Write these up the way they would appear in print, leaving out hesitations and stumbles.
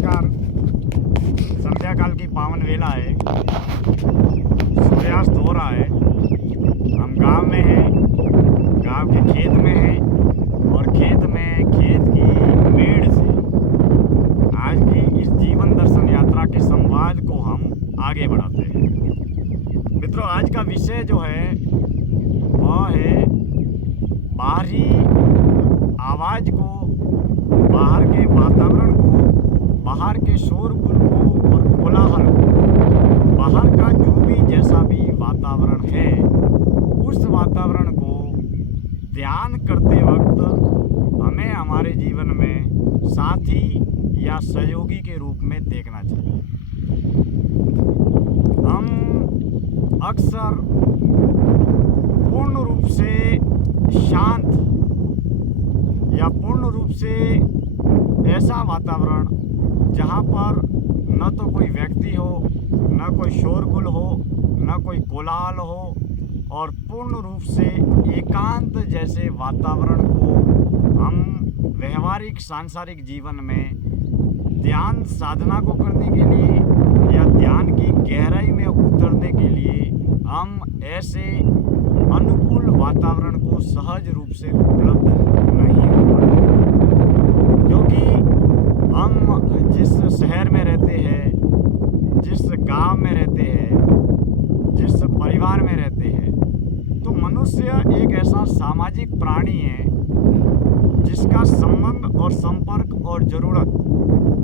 नमस्कार। संध्या काल की पावन वेला है, सूर्यास्त हो रहा है। हम गांव में हैं, गांव के खेत में हैं और खेत में खेत की मेड़ से आज की इस जीवन दर्शन यात्रा के संवाद को हम आगे बढ़ाते हैं। मित्रों, आज का विषय जो है वह है बाहरी आवाज़ को, बाहर के वातावरण को, बाहर के शोरगुल को और कोलाहल को, बाहर का जो भी जैसा भी वातावरण है, उस वातावरण को ध्यान करते वक्त हमें हमारे जीवन में साथी या सहयोगी के रूप में देखना चाहिए। हम अक्सर पूर्ण रूप से शांत या पूर्ण रूप से ऐसा वातावरण जहाँ पर न तो कोई व्यक्ति हो, न कोई शोरगुल हो, न कोई कोलाहल हो और पूर्ण रूप से एकांत जैसे वातावरण को हम व्यवहारिक सांसारिक जीवन में ध्यान साधना को करने के लिए या ध्यान की गहराई में उतरने के लिए हम ऐसे अनुकूल वातावरण को सहज रूप से उपलब्ध नहीं हो पाते, क्योंकि हम जिस शहर में रहते हैं, जिस गांव में रहते हैं, जिस परिवार में रहते हैं, तो मनुष्य एक ऐसा सामाजिक प्राणी है जिसका संबंध और संपर्क और ज़रूरत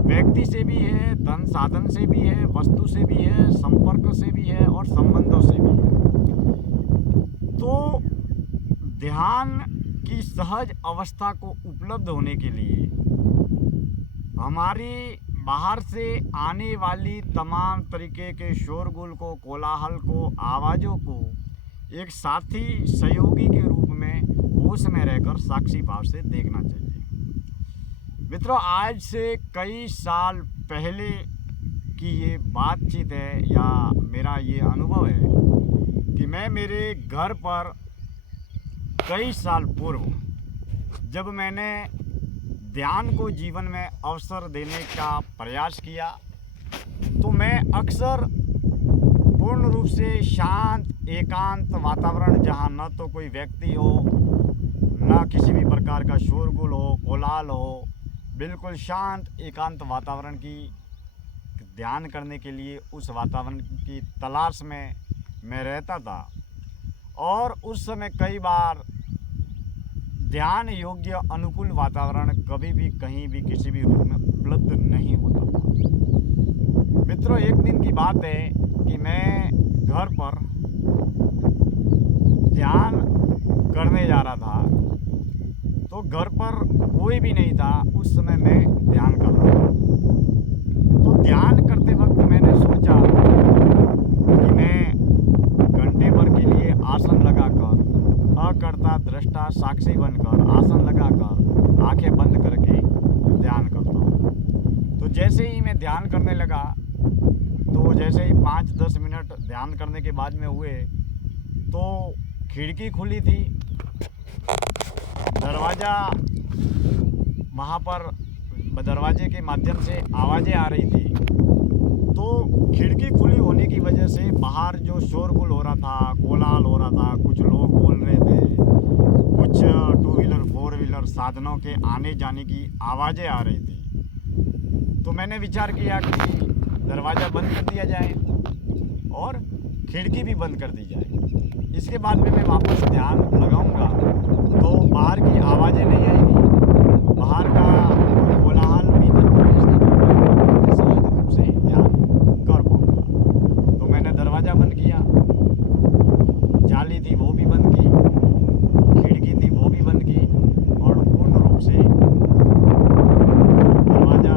व्यक्ति से भी है, धन साधन से भी है, वस्तु से भी है, संपर्क से भी है और संबंधों से भी है। तो ध्यान की सहज अवस्था को उपलब्ध होने के लिए हमारी बाहर से आने वाली तमाम तरीके के शोरगुल को, कोलाहल को, आवाज़ों को एक साथी सहयोगी के रूप में होश में रहकर साक्षी भाव से देखना चाहिए। मित्रों, आज से कई साल पहले की ये बातचीत है या मेरा ये अनुभव है कि मैं मेरे घर पर कई साल पूर्व जब मैंने ध्यान को जीवन में अवसर देने का प्रयास किया, तो मैं अक्सर पूर्ण रूप से शांत एकांत वातावरण जहाँ न तो कोई व्यक्ति हो, न किसी भी प्रकार का शोरगुल हो, कोलाहल हो, बिल्कुल शांत एकांत वातावरण की ध्यान करने के लिए उस वातावरण की तलाश में मैं रहता था। और उस समय कई बार ध्यान योग्य अनुकूल वातावरण कभी भी कहीं भी किसी भी रूप में उपलब्ध नहीं होता था। मित्रों, एक दिन की बात है कि मैं घर पर ध्यान करने जा रहा था, तो घर पर कोई भी नहीं था। उस समय मैं ध्यान कर रहा था। तो ध्यान करते वक्त मैंने सोचा कि मैं घंटे भर के लिए आसन लगाकर, अकर्ता दृष्टा साक्षी बनकर आसन लगाकर आंखें बंद करके ध्यान करता हूँ। तो जैसे ही मैं ध्यान करने लगा, तो जैसे ही 5-10 मिनट ध्यान करने के बाद में हुए, तो खिड़की खुली थी, दरवाज़ा वहाँ पर दरवाजे के माध्यम से आवाज़ें आ रही थी। तो खिड़की खुली होने की वजह से बाहर जो शोरगुल हो रहा था, कोलाहल हो रहा था, कुछ लोग बोल रहे थे, कुछ 2 व्हीलर 4 व्हीलर साधनों के आने जाने की आवाज़ें आ रही थी। तो मैंने विचार किया कि दरवाज़ा बंद कर दिया जाए और खिड़की भी बंद कर दी जाए। इसके बाद में मैं वापस ध्यान लगाऊंगा तो बाहर की आवाज़ें नहीं आएगी, बाहर का कोलाहल भीतर प्रवेश नहीं करेगा, मैं सहज रूप से ध्यान कर पाऊंगा। तो मैंने दरवाज़ा बंद किया, जाली थी वो भी बंद की, खिड़की थी वो भी बंद की और पूर्ण रूप से दरवाज़ा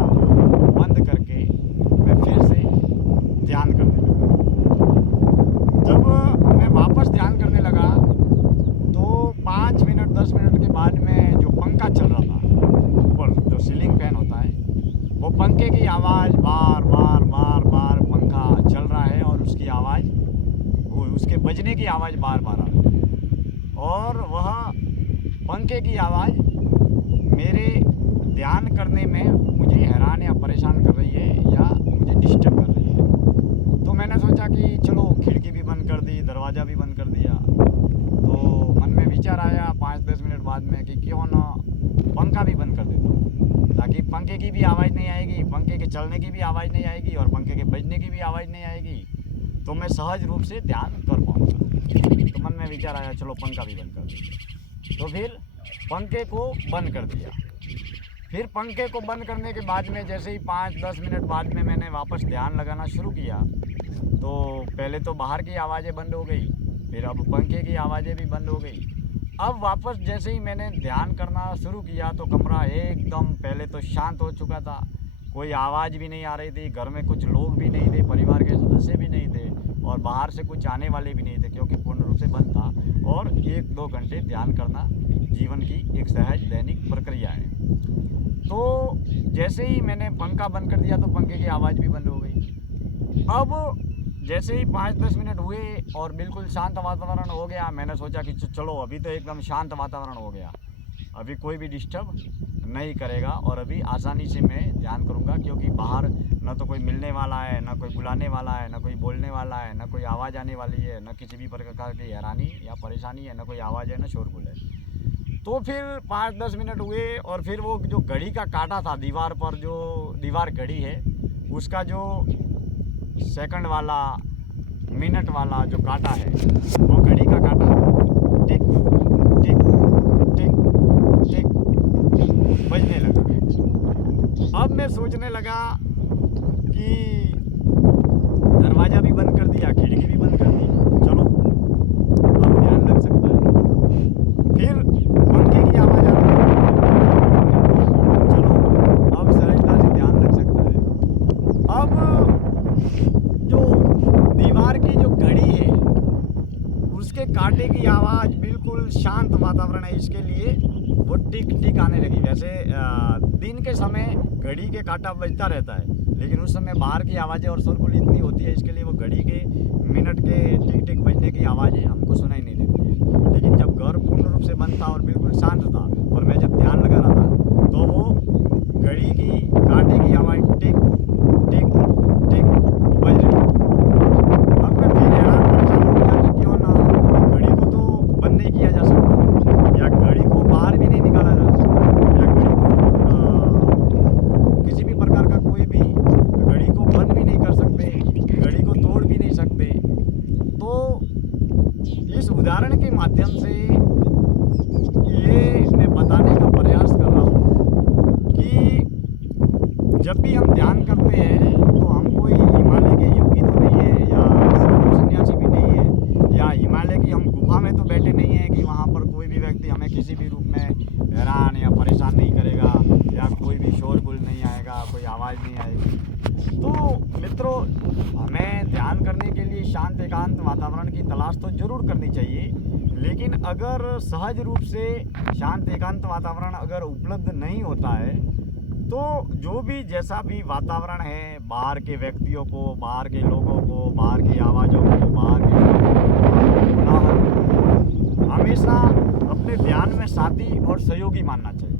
बंद करके मैं फिर से ध्यान करने लगा। जब मैं वापस ध्यान करने लगा, तो 5 मिनट 10 मिनट के बाद में जो पंखा चल रहा था ऊपर, जो सीलिंग फैन होता है, वो पंखे की आवाज़ बार बार बार बार पंखा चल रहा है और उसकी आवाज़, वो उसके बजने की आवाज़ बार बार आ रही है। और वह पंखे की आवाज़ मेरे ध्यान करने में मुझे हैरान या परेशान परेशान कर रही है या मुझे डिस्टर्ब कर रही है। तो मैंने सोचा कि चलो खिड़की भी बंद कर दी, दरवाज़ा भी बंद कर दिया। तो मन में विचार आया 5-10 मिनट बाद में कि क्यों ना पंखा भी बंद कर देता हूँ, ताकि पंखे की भी आवाज़ नहीं आएगी, पंखे के चलने की भी आवाज़ नहीं आएगी और पंखे के बजने की भी आवाज़ नहीं आएगी, तो मैं सहज रूप से ध्यान कर पाऊँगा। तो मन में विचार आया चलो पंखा भी बंद कर देते। तो फिर पंखे को बंद कर दिया। फिर पंखे को बंद करने के बाद में जैसे ही 5-10 मिनट बाद में मैंने वापस ध्यान लगाना शुरू किया, तो पहले तो बाहर की आवाज़ें बंद हो गई, फिर अब पंखे की आवाज़ें भी बंद हो गई। अब वापस जैसे ही मैंने ध्यान करना शुरू किया तो कमरा एकदम पहले तो शांत हो चुका था, कोई आवाज़ भी नहीं आ रही थी, घर में कुछ लोग भी नहीं थे, परिवार के सदस्य भी नहीं थे और बाहर से कुछ आने वाले भी नहीं थे, क्योंकि पूर्ण रूप से बंद था। और 1-2 घंटे ध्यान करना जीवन की एक सहज दैनिक प्रक्रिया है। तो जैसे ही मैंने पंखा बंद कर दिया तो पंखे की आवाज़ भी बंद हो गई। अब जैसे ही 5-10 मिनट हुए और बिल्कुल शांत वातावरण हो गया, मैंने सोचा कि चलो अभी तो एकदम शांत वातावरण हो गया, अभी कोई भी डिस्टर्ब नहीं करेगा और अभी आसानी से मैं ध्यान करूँगा, क्योंकि बाहर ना तो कोई मिलने वाला है, ना कोई बुलाने वाला है, ना कोई बोलने वाला है, ना कोई आवाज़ आने वाली है, ना किसी भी प्रकार की हैरानी या परेशानी है, ना कोई आवाज़ है, ना शोरगुल है। तो फिर 5-10 मिनट हुए और फिर वो जो घड़ी का कांटा था दीवार पर, जो दीवार घड़ी है उसका जो सेकंड वाला, मिनट वाला जो कांटा है, वो घड़ी का कांटा टिक टिक टिक टिक बजने लगा। अब मैं सोचने लगा कि दरवाज़ा भी बंद कर दिया, खिड़की भी बंद कर दी, चलो अब ध्यान लग सकता है। फिर पंखे की आवाज़ आ रही है, चलो अब सहजता से ध्यान लग सकता है। अब जो दीवार की जो घड़ी है उसके कांटे की आवाज़, बिल्कुल शांत वातावरण है इसके लिए, वो टिक टिक आने लगी। वैसे दिन के समय घड़ी के कांटा बजता रहता है, लेकिन उस समय बाहर की आवाज़ें और शोरगुल इतनी होती है, इसके लिए वो घड़ी के मिनट के टिक टिक बजने की आवाज़ें हमको सुनाई नहीं देती है। लेकिन जब घर पूर्ण रूप से बंद था और बिल्कुल शांत था और मैं जब ध्यान लगा रहा था, तो वो घड़ी की कांटे की आवाज़ टिक टिक टिक बज रही थी। अब मैं फिर हैरान परेशान हो गया कि क्यों ना घड़ी को तो बंद नहीं किया जा सकता, या घड़ी को बाहर भी नहीं निकाला जा सकता, या घड़ी को किसी भी प्रकार का कोई भी घड़ी को बंद भी नहीं कर सकते, घड़ी को तोड़ भी नहीं सकते। तो इस उदाहरण के माध्यम से ये मैं बताने का प्रयास कर रहा हूँ कि जब भी हम ध्यान करते हैं तो हम कोई हिमालय के योगी तो नहीं है, या साधु सन्यासी भी नहीं है, या हिमालय की हम गुफा में तो बैठे नहीं हैं कि वहाँ पर कोई भी व्यक्ति हमें किसी भी रूप में हैरान या परेशान नहीं करेगा, या कोई भी शोरगुल नहीं आएगा, कोई आवाज़ नहीं आएगी। तो मित्रों, हमें ध्यान करने के लिए शांत एकांत वातावरण की तलाश तो ज़रूर करनी चाहिए, लेकिन अगर सहज रूप से शांत एकांत वातावरण अगर उपलब्ध नहीं होता है, तो जो भी जैसा भी वातावरण है, बाहर के व्यक्तियों को, बाहर के लोगों को, बाहर की आवाज़ों को, बाहर के कोलाहल को हमेशा अपने ध्यान में साथी और सहयोगी मानना चाहिए।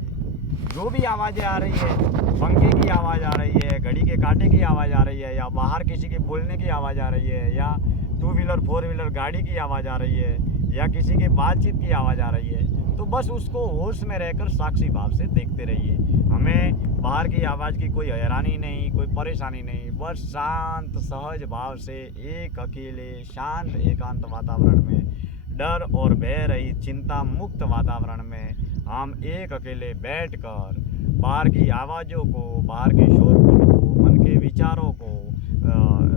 जो भी आवाज़ें आ रही है, पंखे की आवाज़ आ रही है, घड़ी के कांटे की आवाज़ आ रही है, या बाहर किसी के बोलने की आवाज़ आ रही है, या 2 व्हीलर 4 व्हीलर गाड़ी की आवाज़ आ रही है, या किसी के बातचीत की आवाज़ आ रही है, तो बस उसको होश में रहकर साक्षी भाव से देखते रहिए। हमें बाहर की आवाज़ की कोई हैरानी नहीं, कोई परेशानी नहीं, बस शांत सहज भाव से एक अकेले शांत एकांत वातावरण में, डर और भय रहित चिंता मुक्त वातावरण में हम एक अकेले बैठकर बाहर की आवाज़ों को, बाहर के शोरगुल को, मन के विचारों को,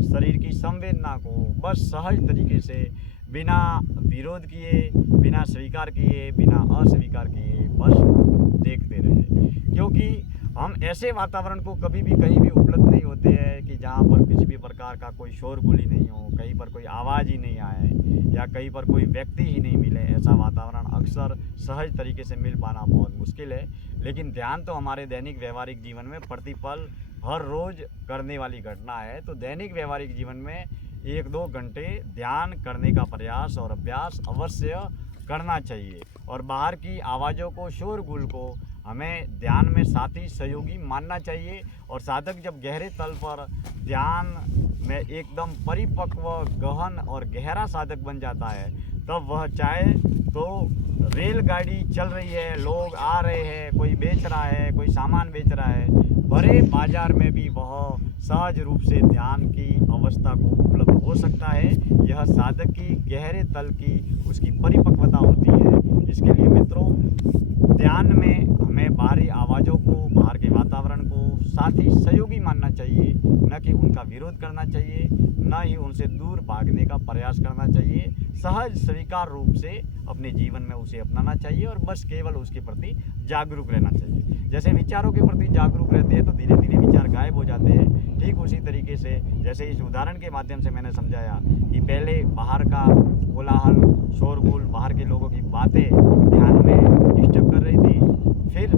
शरीर की संवेदना को बस सहज तरीके से, बिना विरोध किए, बिना स्वीकार किए, बिना अस्वीकार किए, बस देखते रहे। क्योंकि हम ऐसे वातावरण को कभी भी कहीं भी उपलब्ध नहीं होते हैं कि जहाँ पर किसी भी प्रकार का कोई शोरगुल ही नहीं हो, कहीं पर कोई आवाज़ ही नहीं आए, या कहीं पर कोई व्यक्ति ही नहीं मिले। ऐसा वातावरण अक्सर सहज तरीके से मिल पाना बहुत मुश्किल है। लेकिन ध्यान तो हमारे दैनिक व्यवहारिक जीवन में प्रतिपल हर रोज़ करने वाली घटना है। तो दैनिक व्यवहारिक जीवन में 1-2 घंटे ध्यान करने का प्रयास और अभ्यास अवश्य करना चाहिए, और बाहर की आवाज़ों को, शोरगुल को हमें ध्यान में साथी सहयोगी मानना चाहिए। और साधक जब गहरे तल पर ध्यान में एकदम परिपक्व, गहन और गहरा साधक बन जाता है, तब वह चाहे तो रेलगाड़ी चल रही है, लोग आ रहे हैं, कोई बेच रहा है, कोई सामान बेच रहा है, बड़े बाजार में भी वह सहज रूप से ध्यान की अवस्था को उपलब्ध हो सकता है। यह साधक की गहरे तल की उसकी परिपक्वता होती है। इसके लिए मित्रों, ध्यान में हमें बाहरी आवाज़ों को, बाहर के वातावरण को साथी सहयोगी मानना चाहिए, न कि उनका विरोध करना चाहिए, न ही उनसे दूर भागने का प्रयास करना चाहिए। सहज स्वीकार रूप से अपने जीवन में उसे अपनाना चाहिए और बस केवल उसके प्रति जागरूक रहना चाहिए। जैसे विचारों के प्रति जागरूक रहते हैं तो धीरे धीरे विचार गायब हो जाते हैं, ठीक उसी तरीके से जैसे इस उदाहरण के माध्यम से मैंने समझाया कि पहले बाहर का कोलाहल, शोरगुल, बाहर के लोगों की बातें ध्यान में डिस्टर्ब कर रही थी, फिर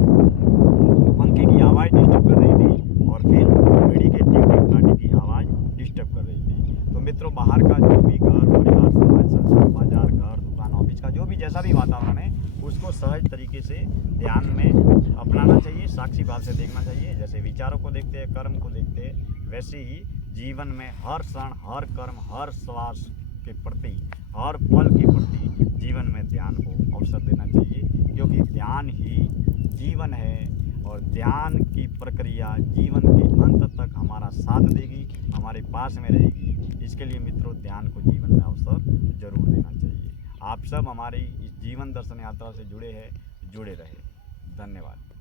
पंखे की आवाज़ डिस्टर्ब कर रही थी, और फिर घड़ी के टिक टिक कांटे की आवाज़ डिस्टर्ब कर रही थी। तो मित्रों, बाहर का जो भी घर, परिवार, समाज, संसार, बाजार, घर, दुकान, ऑफिस का जो भी जैसा भी वातावरण है, उसको सहज तरीके से ध्यान में अपनाना चाहिए, साक्षी भाव से देखना चाहिए। जैसे विचारों को देखते हैं, कर्म को देखते हैं, वैसे ही जीवन में हर क्षण, हर कर्म, हर श्वास के प्रति, हर पल के प्रति जीवन में ध्यान को अवसर देना चाहिए, क्योंकि ध्यान ही जीवन है और ध्यान की प्रक्रिया जीवन के अंत तक हमारा साथ देगी, हमारे पास में रहेगी। इसके लिए मित्रों, ध्यान को जीवन में अवसर जरूर देना चाहिए। आप सब हमारी इस जीवन दर्शन यात्रा से जुड़े रहे। धन्यवाद।